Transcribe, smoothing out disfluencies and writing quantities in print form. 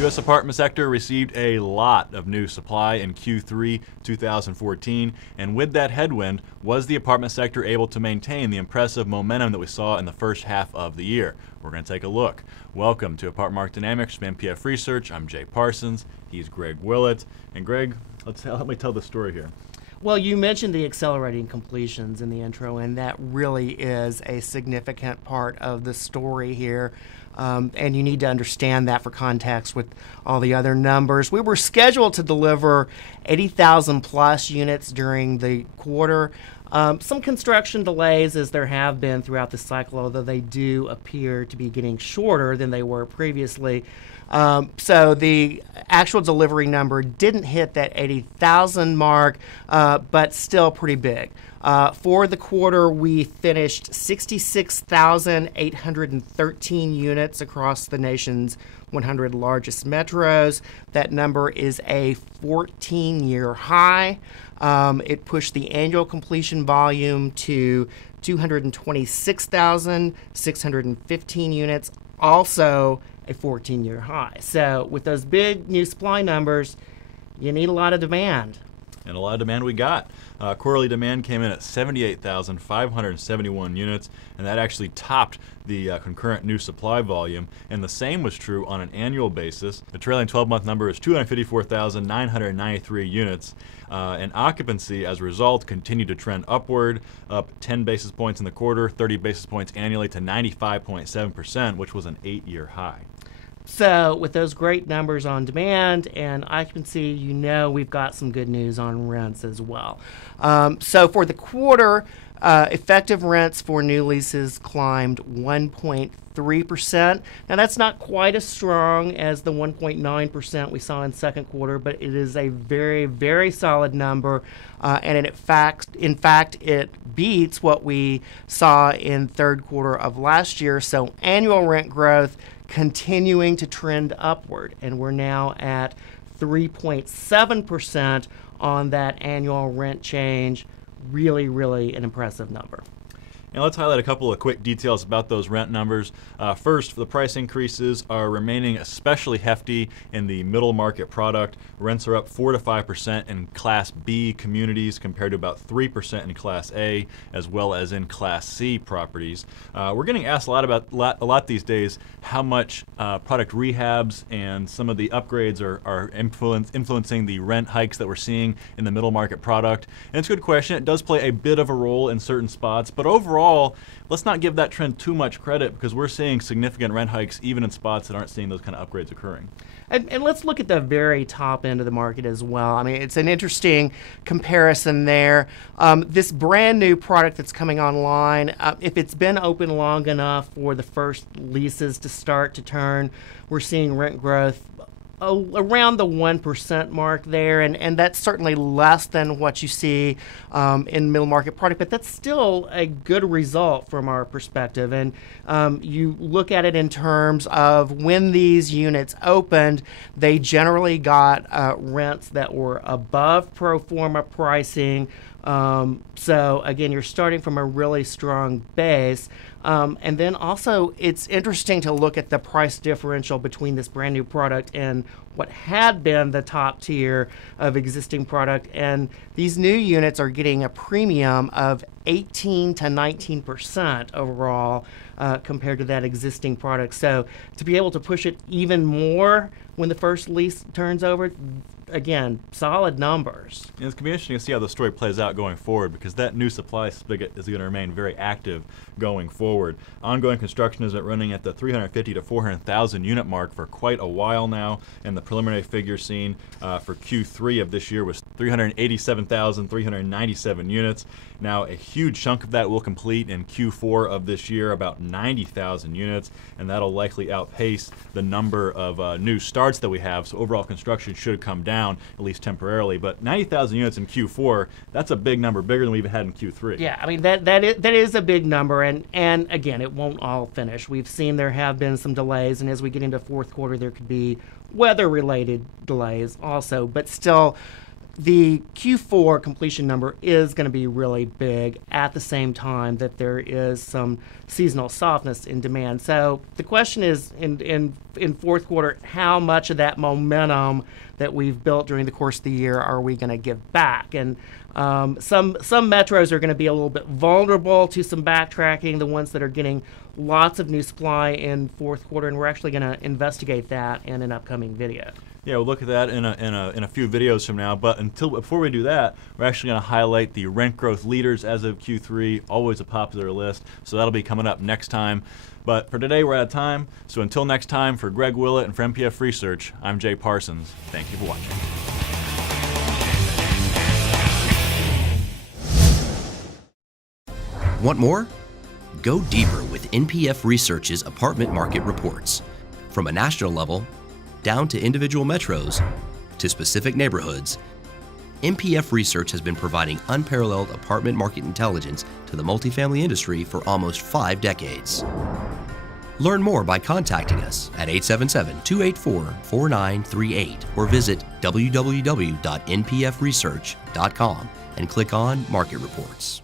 U.S. apartment sector received a lot of new supply in Q3 2014, and with that headwind, was the apartment sector able to maintain the impressive momentum that we saw in the first half of the year? We're going to take a look. Welcome to Apartment Market Dynamics from MPF Research. I'm Jay Parsons. He's Greg Willett. And Greg, help me tell the story here. Well, you mentioned the accelerating completions in the intro, and that really is a significant part of the story here. And you need to understand that for context with all the other numbers. We were scheduled to deliver 80,000 plus units during the quarter. Some construction delays, as there have been throughout the cycle, although they do appear to be getting shorter than they were previously. So the actual delivery number didn't hit that 80,000 mark, but still pretty big. For the quarter, we finished 66,813 units across the nation's 100 largest metros. That number is a 14-year high. It pushed the annual completion volume to 226,615 units, also a 14-year high. So with those big new supply numbers, you need a lot of demand. And a lot of demand we got. Quarterly demand came in at 78,571 units, and that actually topped the concurrent new supply volume. And the same was true on an annual basis. The trailing 12-month number is 254,993 units. And occupancy, as a result, continued to trend upward, up 10 basis points in the quarter, 30 basis points annually to 95.7%, which was an 8-year high. So with those great numbers on demand and occupancy, you know we've got some good news on rents as well. So for the quarter, effective rents for new leases climbed 1.3%. Now that's not quite as strong as the 1.9% we saw in second quarter, but it is a very, very solid number. And in fact, it beats what we saw in third quarter of last year. So annual rent growth continuing to trend upward, and we're now at 3.7% on that annual rent change. Really, really an impressive number. Now let's highlight a couple of quick details about those rent numbers. First, the price increases are remaining especially hefty in the middle market product. Rents are up 4 to 5% in Class B communities compared to about 3% in Class A, as well as in Class C properties. We're getting asked a lot these days how much product rehabs and some of the upgrades are influencing the rent hikes that we're seeing in the middle market product. And it's a good question. It does play a bit of a role in certain spots, but overall, let's not give that trend too much credit because we're seeing significant rent hikes even in spots that aren't seeing those kind of upgrades occurring. And let's look at the very top end of the market as well. I mean, it's an interesting comparison there. This brand new product that's coming online, if it's been open long enough for the first leases to start to turn, we're seeing rent growth around the 1% mark there, and that's certainly less than what you see in middle market product, but that's still a good result from our perspective. And you look at it in terms of when these units opened, they generally got rents that were above pro forma pricing. So again, you're starting from a really strong base. And then also, it's interesting to look at the price differential between this brand new product and what had been the top tier of existing product. And these new units are getting a premium of 18 to 19% overall compared to that existing product. So to be able to push it even more when the first lease turns over, again, solid numbers. And it's going to be interesting to see how the story plays out going forward because that new supply spigot is going to remain very active going forward. Ongoing construction is running at the 350 to 400,000 unit mark for quite a while now, and the preliminary figure seen for Q3 of this year was 387,397 units. Now, a huge chunk of that will complete in Q4 of this year, about 90,000 units, and that'll likely outpace the number of new starts that we have, so overall construction should come down, at least temporarily. But 90,000 units in Q4, that's a big number, bigger than we've had in Q3. Yeah, I mean, that is a big number, and again, it won't all finish. We've seen there have been some delays, and as we get into fourth quarter, there could be weather-related delays also, but still, the Q4 completion number is going to be really big at the same time that there is some seasonal softness in demand. So the question is, in fourth quarter, how much of that momentum that we've built during the course of the year are we going to give back? And some metros are going to be a little bit vulnerable to some backtracking, the ones that are getting lots of new supply in fourth quarter, and we're actually going to investigate that in an upcoming video. Yeah, we'll look at that in a few videos from now. But before we do that, we're actually going to highlight the rent growth leaders as of Q3. Always a popular list, so that'll be coming up next time. But for today, we're out of time. So until next time, for Greg Willett and for MPF Research, I'm Jay Parsons. Thank you for watching. Want more? Go deeper with MPF Research's apartment market reports. From a national level, down to individual metros, to specific neighborhoods, MPF Research has been providing unparalleled apartment market intelligence to the multifamily industry for almost 5 decades. Learn more by contacting us at 877-284-4938 or visit www.npfresearch.com and click on Market Reports.